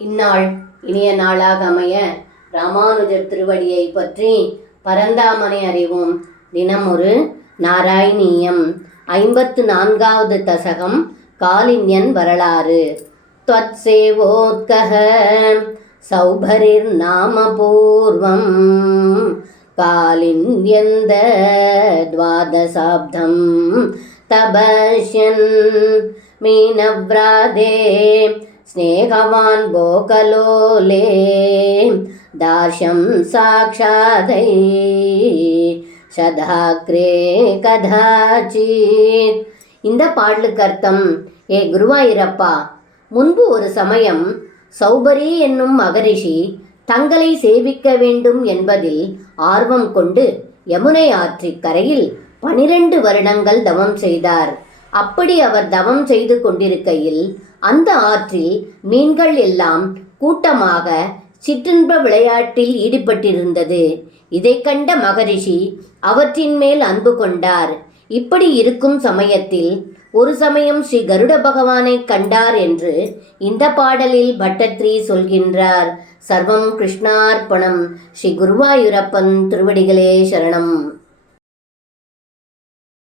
இந்நாள் இனிய நாளாக அமைய ராமானுஜர் திருவடியை பற்றி பரந்தாமனை அறிவோம். தினமொரு நாராயணீயம். 54வது தசகம். காலின்யன் வரலாறு. த்வத்சேவோத்கஹ சௌபரிர் நாம பூர்வம் காலின்யந்த த்வாதசாப்தம் தபஸ்யன் மீனவ்ராதே ஸ்நேகவான் போகலோலே தார்ஷம் சாக்ஷாதை சதாக்ரே கதாச்சித். இந்த பாடலுக்கு அர்த்தம்: ஏ குருவாயூரப்பா, முன்பு ஒரு சமயம் சௌபரி என்னும் மகரிஷி தங்களை சேவிக்க வேண்டும் என்பதில் ஆர்வம் கொண்டு யமுனை ஆற்றிக் கரையில் 12 வருடங்கள் தவம் செய்தார். அப்படி அவர் தவம் செய்து கொண்டிருக்கையில் அந்த ஆற்றில் மீன்கள் எல்லாம் கூட்டமாக சிற்றின்ப விளையாட்டில் ஈடுபட்டிருந்தது. இதை கண்ட மகரிஷி அவற்றின் மேல் அன்பு கொண்டார். இப்படி இருக்கும் சமயத்தில் ஒரு சமயம் ஸ்ரீ கருட பகவானை கண்டார் என்று இந்த பாடலில் பட்டத்ரி சொல்கின்றார். சர்வம் கிருஷ்ணார்ப்பணம். ஸ்ரீ குருவாயூரப்பன் திருவடிகளே சரணம்.